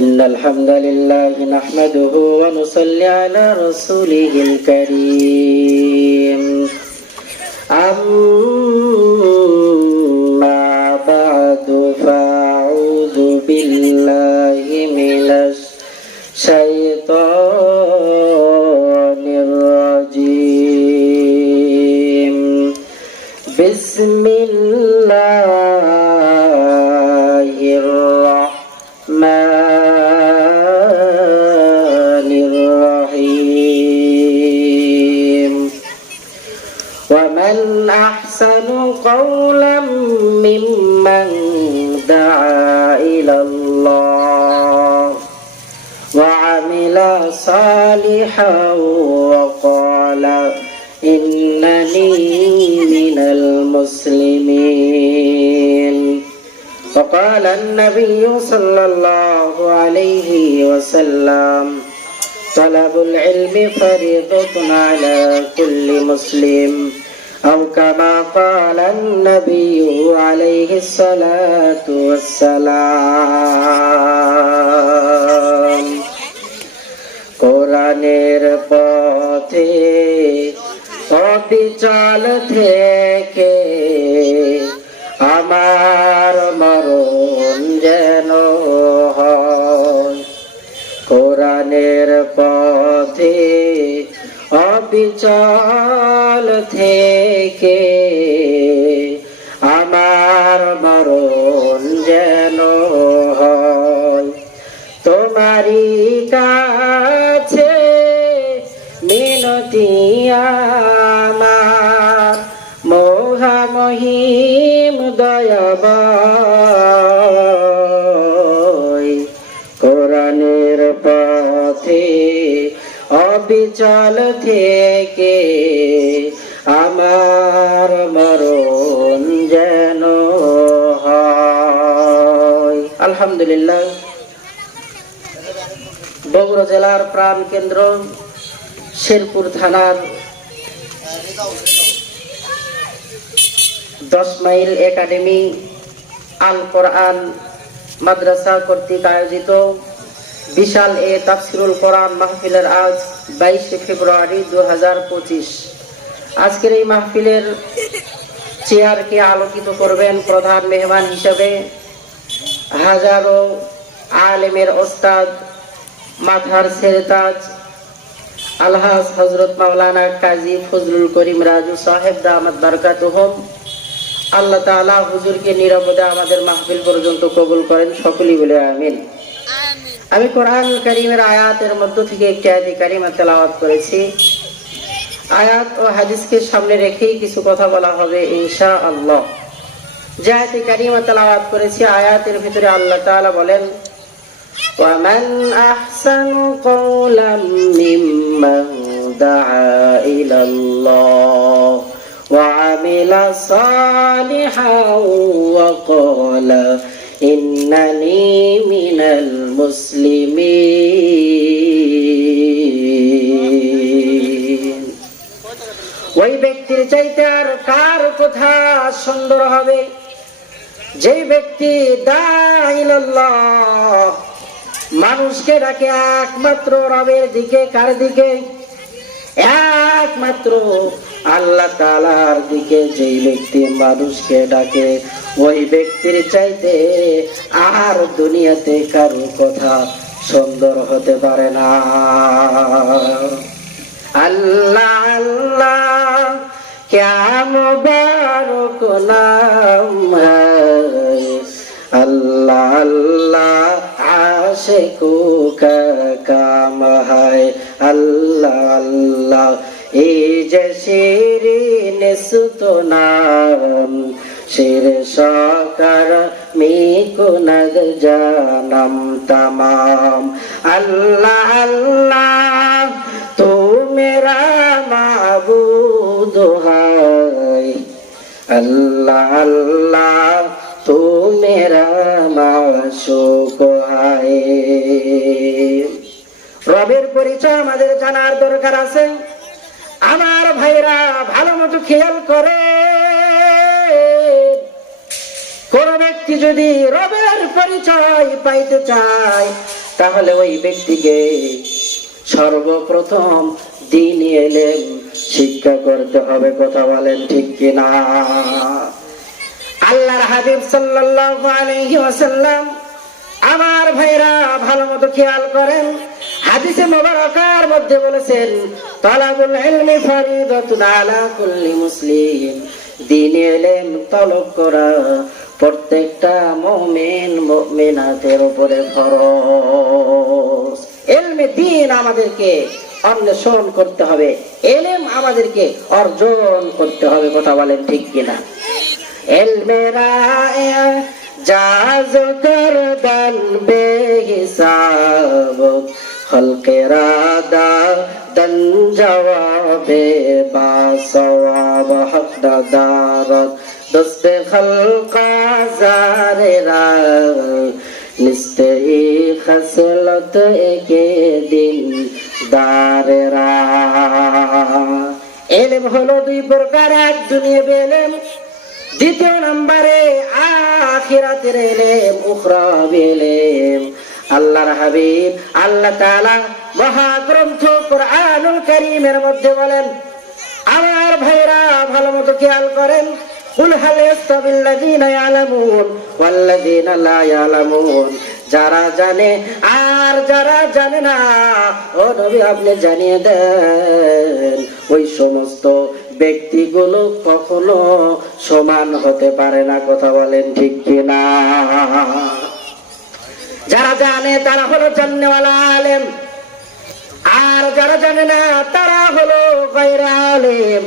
إن الحمد لله نحمده ونصلي على رسوله الكريم أما بعد فأعوذ بالله من الشيطان الرجيم بسم الله الرحمن الرحيم ومن أحسن قولا ممن دعا إلى الله وعمل صالحا وقال إنني من المسلمين وقال النبي صلى الله عليه وسلم طلب العلم فريضة على كل مسلم أو كما قال النبي عليه الصلاة والسلام কোরআনের পথে অবিচল থেকে আমার মরণ যেন হয় কোরআনের পথে অবিচল থেকে আমার মরণ যেন হয় তোমারই কাছে মিনতি আমার মহামহিম দয়াময় কোরআনের পথে অবিচল থেকে আমার মরণ যেন হয়। আলহামদুলিল্লাহ, বগুড়া জেলার প্রাণ কেন্দ্র শেরপুর থানার 10 মাইল একাডেমি আল কোরআন মাদ্রাসা কর্তৃক আয়োজিত বিশাল তাফসিরুল কোরআন মাহফিলের আজ 22 ফেব্রুয়ারি 2025। আজকের এই মাহফিলের চেয়ারকে আলোকিত করবেন প্রধান মেহমান হিসেবে হাজারো আলেমের ওস্তাদ মাথার সেরতাজ আলহাজ হযরত মাওলানা কাজী ফজলুল করিম রাজু সাহেব দামাত বারাকাতুহুম। আল্লাহ তাআলা হুজুরকে নিরবদা আমাদের মাহফিল পর্যন্ত কবুল করেন, সকলেই বলে আমিন। আমি কোরআন কারীমের আয়াতের মধ্য থেকে একটি আয়াত কারিমা তেলাওয়াত করেছি। আয়াত ও হাদিসকে সামনে রেখেই কিছু কথা বলা হবে ইনশাআল্লাহ। যে আয়াত কারিমা তেলাওয়াত করেছি, আয়াতের ভিতরে আল্লাহ তাআলা বলেন وَمَنْ أَحْسَنُ قَوْلًا مِّمَّنْ دَعَا إِلَى اللَّهِ وَعَمِلَ صَالِحًا وَقَالَ إِنَّنِي مِنَ الْمُسْلِمِينَ। ওই ব্যক্তির চাইতে আর কার কথা সুন্দর হবে যে ব্যক্তি দাআ ইলাল্লাহ, মানুষকে ডাকে একমাত্র রবের দিকে। কার দিকে? একমাত্র আল্লাহ তাআলার দিকে। যেই ব্যক্তি মানুষকে ডাকে ওই ব্যক্তির চাইতে আর দুনিয়াতে কারো কথা সুন্দর হতে পারে না। আল্লাহ আল্লাহ क्या मुबारक नाम है, अल्लाह अल्लाह आशिकों का काम है, अल्लाह अल्लाह ए जशीरीन सुतो नाम शिर शाकर मीको नग जानम तमाम। अल्लाह अल्लाह तू मेरा माबूद है, अल्लाह अल्लाह तू मेरा माशूक है। রবের পরিচয় আমাদের জানার দরকার আছে। আমার ভাইরা ভালো মতো খেয়াল করে, কোন ব্যক্তি যদি রবের পরিচয় পাইতে চায় তাহলে ওই ব্যক্তিকে সর্বপ্রথম দ্বীনি ইলম শিক্ষা করতে হবে। কথা বলেন ঠিক কিনা? আল্লাহর হাবিব সাল্লাল্লাহু আলাইহি ওয়াসাল্লাম, আমার ভাইরা ভালো মতো খেয়াল করেন, হাদিসে মুবারাকার মধ্যে বলেছেন, তালাবুল ইলমি ফরিদাতুন আলা কুল্লি মুসলিম, দ্বীনি ইলম তলব করা প্রত্যেকটা মুমিন মুমিনাতের উপরে ফরজ। ইলমে দ্বীন আমাদেরকে অন্বেষণ করতে হবে, ইলম আমাদেরকে অর্জন করতে হবে। কথা বলেন ঠিক কিনা? ইলমে রায়া জাজ করদান বেহিসাব, খলকে রাদা দন জওয়াবে বা সওয়াব হক দাদারত দস্তে খলকা জারেরা নিস্তে ই খসলত একে দিন দারেরা। ইলম হলো দুই প্রকার, এক দুনিয়াবি ইলম, দ্বিতীয় নম্বরে আখিরাতের ইলম, উখরাবি ইলম। আল্লাহর হাবিব আল্লাহ তাআলা মহাগ্রন্থ কুরআনুল কারীমের মধ্যে বলেন, আমার ভাইরা ভালো মতো খেয়াল করেন, কুল হাল ইয়াস্তাবিল্লাযীনা ইয়ালামুন ওয়াল্লাযীনা লা ইয়ালামুন, যারা জানে আর যারা জানে না, ও নবী আপনি জানিয়ে দেন ওই সমস্ত ব্যক্তিগুলো কখনো সমান হতে পারে না। কথা বলেন ঠিক কিনা? যারা জানে তারা হলো জান্নেওয়ালা আলেম, আর যারা জানে না তারা হলো গায়রে আলেম।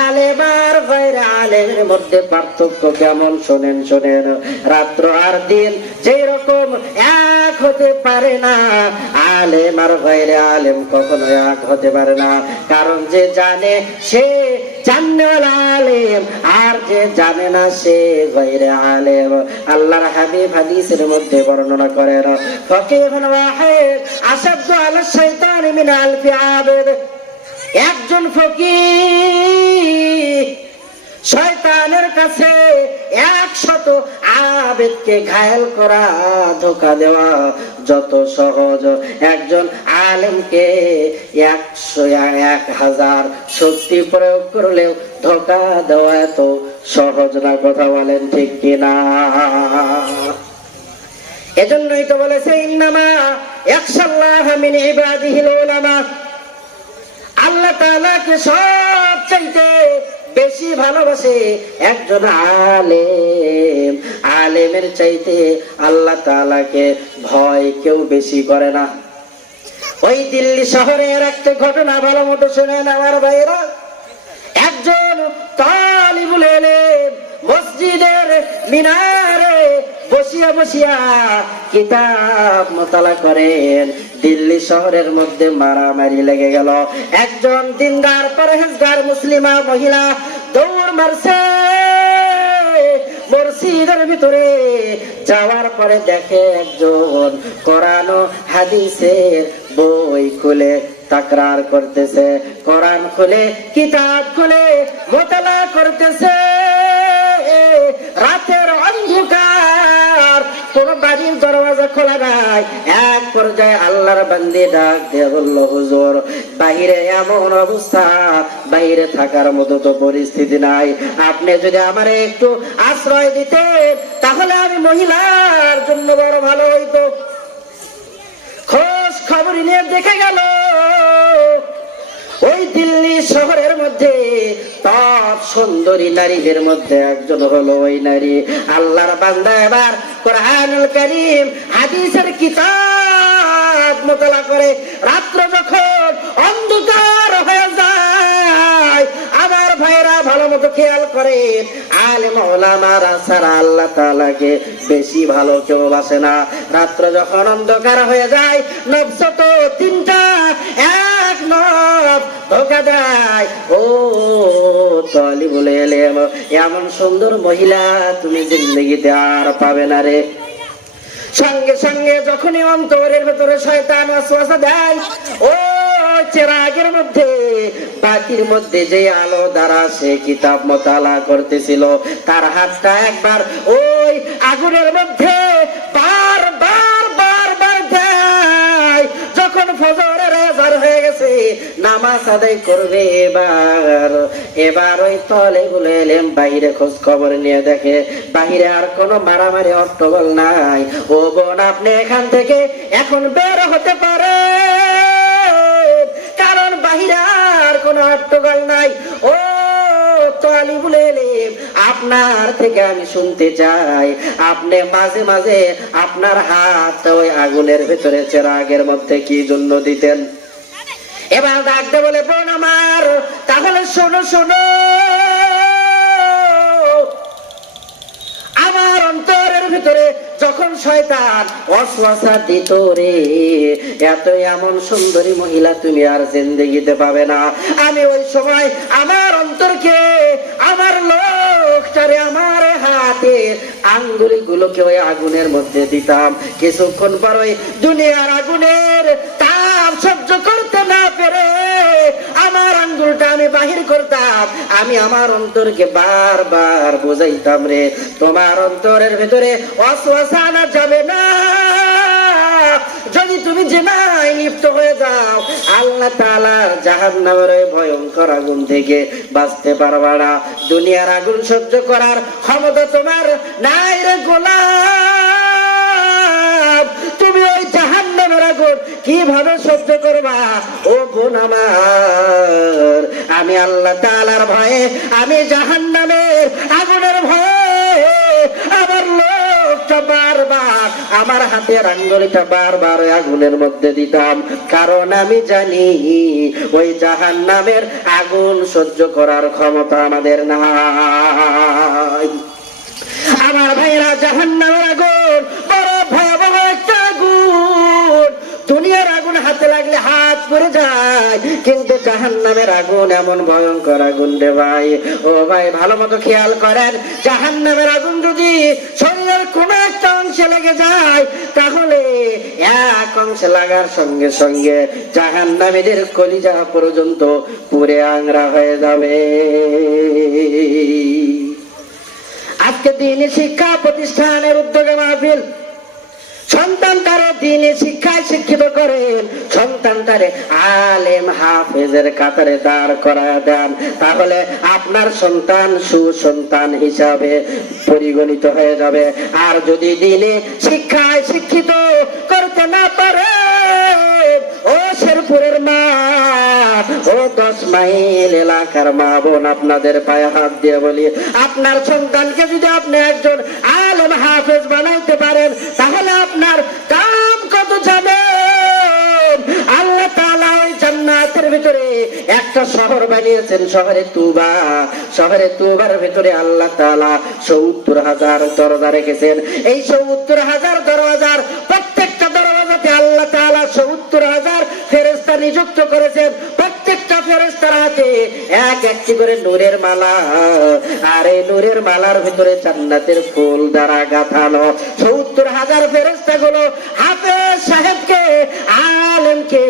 আলেম আর গায়রে আলেমের মধ্যে পার্থক্য কেমন শোনেন শোনেন। রাত্র আর দিন যেই রকম এক হতে পারে না, আলেম আর গায়রে আলেম কখনো এক হতে পারে না। কারণ যে জানে সে জান্নেওয়ালা আলেম, আর যে জানে না সে গায়রে আলেম। আল্লাহর হাবিব হাদিসের মধ্যে বর্ণনা করেন, ফাকিহুন ওয়াহিদ আশাদ্দু আলা শাইতান মিন আলফি আবিদ, একজন ফকিহ শয়তানের কাছে 100 আবেদকে ঘায়েল করা, ধোঁকা দেওয়া যত সহজ, একজন আলেমকে 100-1000 শক্তি প্রয়োগ করলেও ধোঁকা দেওয়া এত সহজ না। কথা বলেন ঠিক কিনা? এজন্যই তো বলেছে, ইন্নামা ইয়াখশাল্লাহা মিন ইবাদিহিল উলামা, আল্লাহ তাআলাকে সবচাইতে বেশি ভালোবাসে একজন আলেম। আলেমের চাইতে আল্লাহ তাআলাকে ভয় কেউ বেশি করে না। ওই দিল্লি শহরের একটা ঘটনা ভালো মতো শুনেন আমার ভাইরা। একজন তালিবুল ইলম মসজিদের মিনারে বসিয়া বসিয়া কিতাব মোতালা করেন। দিল্লি শহরের মধ্যে মারামারি লেগে গেল। একজন দিনদার পরহেজগার মুসলিমা মহিলা দৌড় মারছে মসজিদের ভিতরে। যাওয়ার পরে দেখে একজন কোরআন ও হাদিসের বই খুলে তাকরার করতেছে, কোরআন খুলে কিতাব খুলে মোতালা করতেছে। রাতের অন্ধকার, কোন বাড়ির দরওয়াজা খোলা নাই। এক পর্যায়ে আল্লাহর বান্দী ডাক দিয়ে বলল, হুজুর বাহিরে এমন অবস্থা, বাহিরে থাকার মতো তো পরিস্থিতি নাই, আপনি যদি আমারে একটু আশ্রয় দিতেন তাহলে আমি মহিলার জন্য বড় ভালো হইতো। খোঁজ খবর নিয়ে দেখে গেল ওই দিল্লি শহরের মধ্যে টপ সুন্দরী নারীদের মধ্যে একজন হলো ওই নারী। আল্লাহর বান্দা এবার কোরআনুল কারীম হাদিসের কিতাব মোতালা করে রাত্র যখন অন্ধকার হয়ে যায়, আমার ভাইরা ভালো মতো খেয়াল করেন, আলেম ওলামারা ছাড়া আল্লাহ তাআলাকে বেশি ভালো কেউ বাসে না। রাত্র যখন অন্ধকার হয়ে যায়, নফস তো তিনটা, এক নফস ধোঁকা দেয়, ও তালিবুল ইলম এমন সুন্দর মহিলা তুমি জিন্দেগিতে আর পাবে না রে। সঙ্গে সঙ্গে যখনই অন্তরের ভেতরে শয়তান ওয়াসওয়াসা দেয়, ও চেরাগের মধ্যে বাতির মধ্যে যে আলো দ্বারা সে কিতাব মোতালা করতেছিল, তার হাতটা একবার ওই আগুনের মধ্যে বার বার বার বার দেয়। নামাজ আদায় করবে। এবার ওই তালেবুল ইলম বাইরে খোঁজ খবর নিয়ে দেখে বাহিরে আর কোনো মারামারি হট্টগোল নাই। ও বোন, আপনি এখান থেকে এখন বের হতে পারে, কারণ বাহিরে আর কোনো হট্টগোল নাই। ও তালিবুল ইলম, আপনার থেকে আমি শুনতে চাই, আপনি মাঝে মাঝে আপনার হাত ওই আগুনের ভেতরে চেরাগের মধ্যে কি জন্য দিতেন? এবার ডাকতে বলে, বোন আমার, তাহলে শোনো শোনো, আমার অন্তরের ভিতরে যখন শয়তান ওয়াসওয়াসা দিত রে, এত এমন সুন্দরী মহিলা তুমি আর জিন্দেগিতে পাবে না। আমি ওই সময় আমার অন্তরকে, আমার লোকটারে, আমার হাতে আঙ্গুলগুলোকে ওই আগুনের মধ্যে দিতাম। কিছুক্ষণ পর ওই দুনিয়ার আগুনের তাপ সহ্য করতে না পেরে আমার আঙ্গুলটা আমি বাহির করতাম। আমি আমার অন্তরকে বারবার বুঝাইতাম, রে তোমার অন্তরের ভেতরে ওয়াসওয়াসা আনা যাবে না। যদি তুমি জিনায় লিপ্ত হয়ে যাও, আল্লাহ তাআলার জাহান্নামের ভয়ঙ্কর আগুন থেকে বাঁচতে পারবা না। দুনিয়ার আগুন সহ্য করার ক্ষমতা তোমার নাই রে গোলাম। তুমি ওই জাহান্নামের আগুন কিভাবে সহ্য করবা? ও বোন আমার, আমি আল্লাহ তাআলার ভয়ে, আমি জাহান্নামের আগুনের ভয়ে আমার লোকটা বারবার, আমার হাতের আঙ্গুলটা বারবার ওই আগুনের মধ্যে দিতাম, কারণ আমি জানি ওই জাহান্নামের আগুন সহ্য করার ক্ষমতা আমাদের নাই। আমার ভাইরা, জাহান্নামের আগুন বড় ভয়াবহ একটা আগুন। দুনিয়ার আগুন হাতে লাগলে হাত পড়ে যায়, কিন্তু জাহান্নামের আগুন এমন ভয়ঙ্কর আগুন রে ভাই। ও ভাই, ভালো মতো খেয়াল করেন, জাহান্নামের আগুন যদি শরীরের কোন একটা অংশে লেগে যায়, তাহলে এক অংশে লাগার সঙ্গে সঙ্গে জাহান্নামীদের কলিজা পর্যন্ত পুড়ে আংরা হয়ে যাবে। আজকে দ্বীনি শিক্ষা প্রতিষ্ঠানের উদ্যোগে মাহফিল, সন্তানটারে দ্বীনি শিক্ষায় শিক্ষিত করেন, সন্তানটারে আলেম হাফেজের কাতারে দাঁড় করায় দেন, তাহলে আপনার সন্তান সুসন্তান হিসাবে পরিগণিত হয়ে যাবে। আর যদি দ্বীনি শিক্ষায় শিক্ষিত করতে না পারে, ও শেরপুরের মা, ও 10 মাইল এলাকার মা বোন, আপনাদের পায়ে হাত দিয়ে বলি, আপনার সন্তানকে যদি আপনি একজন আলেম হাফেজ বানাইতে পারেন, তাহলে আপনার দাম কত যাবে? আল্লাহ তাআলা ওই জান্নাতের ভিতরে একটা শহর বানিয়েছেন, শহরে তুবা। শহরে তুবার ভিতরে আল্লাহ তাআলা 70,000 দরজা রেখেছেন। এই 70,000 দরজার প্রত্যেকটা দরজাতে আল্লাহ তাআলা 70,000 ফেরেশতা নিযুক্ত করেছেন। প্রত্যেকটা ফেরেশতার হাতে এক একটি করে নূরের মালা, আর এই নূরের মালার ভিতরে জান্নাতের ফুল দ্বারা গাঁথানো। 70,000 ফেরেশতা গুলো হাফেজ সাহেবকে, আলেমকে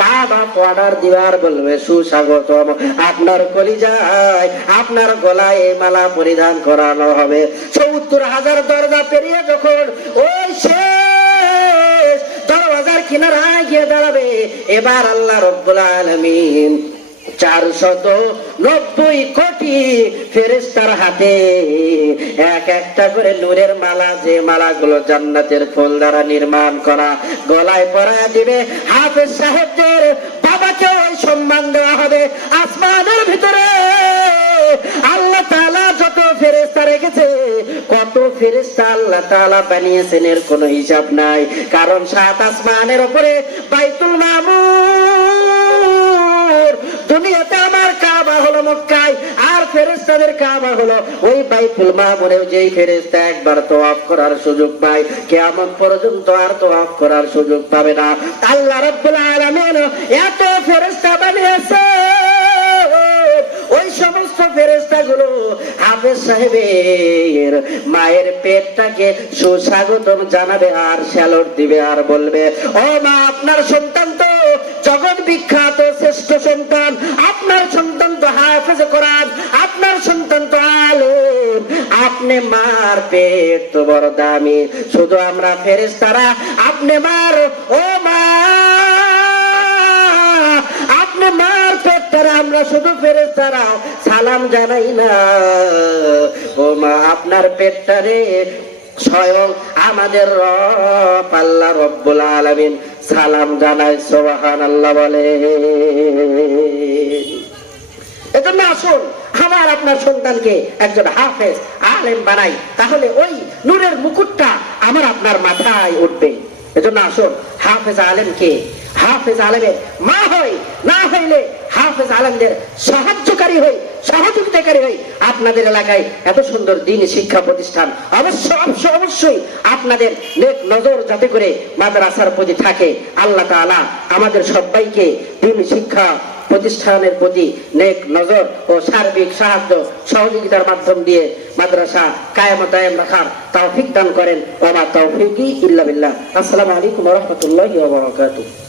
কাবা অর্ডার দিবার বলবে, সুস্বাগতম, আপনার কলিজায়, আপনার গলায় এই মালা পরিধান করানো হবে। 70,000 দরজা পেরিয়ে যখন ওই শেষ দরজার কিনারায় গিয়ে দাঁড়াবে, এবার আল্লাহ রাব্বুল আলামিন 490 কোটি ফেরেশতার হাতে এক একটা করে নূরের মালা, যে মালাগুলো জান্নাতের ফুল দ্বারা নির্মাণ করা, গলায় পরায় দিবে। হাফেজ সাহেবদের বাবাকে ওই সম্মান দেওয়া হবে। আসমানের ভিতরে আল্লাহ তাআলা যত ফেরেশতা রেখেছে, কত ফেরেশতা আল্লাহ তাআলা বানিয়েছেন এর কোনো হিসাব নাই, কারণ 7 আসমানের উপরে বাইতুল মামুর। দুনিয়াতে আমার কাবা হলো মক্কায়, আর ফেরেশতাদের কাবা হলো ওই বাইতুল মামুরে। যেই ফেরেশতা একবার তওয়াফ করার সুযোগ পায়, কিয়ামত পর্যন্ত আর তওয়াফ করার সুযোগ পাবে না। আল্লাহ রাব্বুল আলামিন এত ফেরেশতা বানিয়েছে, ওই সমস্ত ফেরেশতা গুলো হাফেজ সাহেবের মায়ের পেটটাকে সুস্বাগতম জানাবে, আর স্যালুট দিবে, আর বলবে, ও মা, আপনার সন্তান তো জগৎ বিখ্যাত শ্রেষ্ঠ সন্তান, আপনার সন্তান তো হাফেজ কোরআন, আপনার সন্তান তো আলেম, আপনি মার পেট তো বড় দামি। শুধু আমরা ফেরেশতারা আপনি মার, ও মা, আপনি আমরা শুধু ফেরেশতারা সালাম জানাই না, ও মা আপনার পেটটারে স্বয়ং আমাদের রব আল্লাহ রব্বুল আলামিন সালাম জানায়। সুবহানাল্লাহ বলে। এজন্য আসুন আমার আপনার সন্তানকে একজন হাফেজ আলেম বানাই, তাহলে ওই নূরের মুকুটটা আমার আপনার মাথায় উঠবে। এজন্য আসুন হাফেজ আলেমকে, হাফেজ আলেমের মা হই, না হইলে হাফেজ আলেমদের সাহায্যকারী হই, সহযোগিতাকারী হই। আপনাদের এলাকায় এত সুন্দর দ্বীনি শিক্ষা প্রতিষ্ঠান অবশ্যই আপনাদের নেক নজর যাতে করে মাদ্রাসার প্রতি থাকে। আল্লাহ তাআলা আমাদের সবাইকে দ্বীনি শিক্ষা প্রতিষ্ঠানের প্রতি নেক নজর ও সার্বিক সাহায্য সহযোগিতার মাধ্যম দিয়ে মাদ্রাসা কায়েম ও দায়েম রাখার তৌফিক দান করেন। ওয়া মা তৌফিকি ইল্লা বিল্লাহ। আসসালামু আলাইকুম ওয়া রাহমাতুল্লাহি ওয়া বারাকাতুহু।